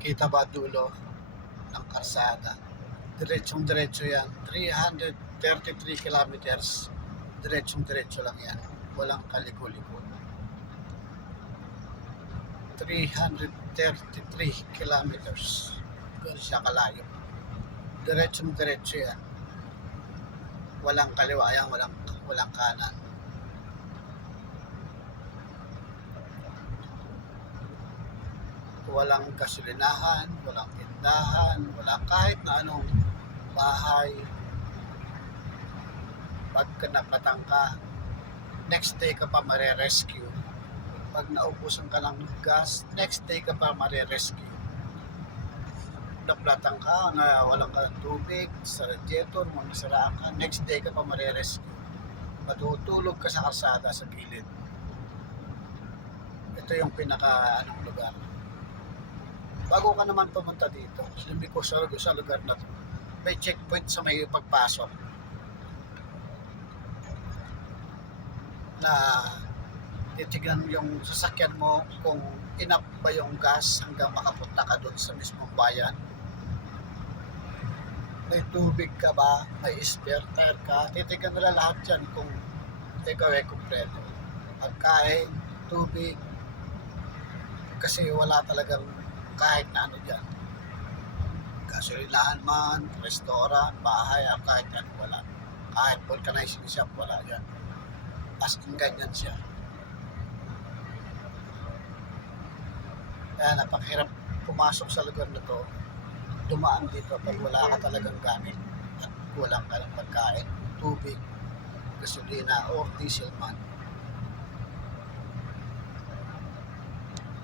Kita ba dulo ng kalsada? Diretsong diretso yan. 333 kilometers. Diretsong diretso lang yan. Walang kaliko-liko. 333 kilometers. Gano'n siya kalayo. Diretsong diretso yan. Walang kaliwa yan, walang kanan. Walang gasolinahan, walang tindahan, walang kahit na anong bahay. Pagka napatang ka, next day ka pa mare-rescue. Pag naubusan ka lang ng gas, next day ka pa mare-rescue. Naplatang ka na walang ka tubig, sa radiator, mamasaraan ka, next day ka pa mare-rescue. Matutulog ka sa kalsada sa gilid. Ito yung pinaka lugar. Bago ka naman pumunta dito, lumiko sa lugar na to, may checkpoint sa may pagpasok na titignan yung sasakyan mo kung enough ba yung gas hanggang makapunta ka doon sa mismong bayan. May tubig ka ba? May spare tire ka? Titignan nila lahat yan kung ikaw ay kumpleto. Pagkain, tubig, kasi wala talagang kahit na ano dyan. Gasolinahan man, restaurant, bahay, kahit ano wala. Kahit vulcanizing shop, wala dyan. As in ganyan siya. Kaya napakahirap pumasok sa lugar na to, dumaan dito pag wala ka talagang gamit at walang ka ng pagkain, tubig, gasolina, or diesel man.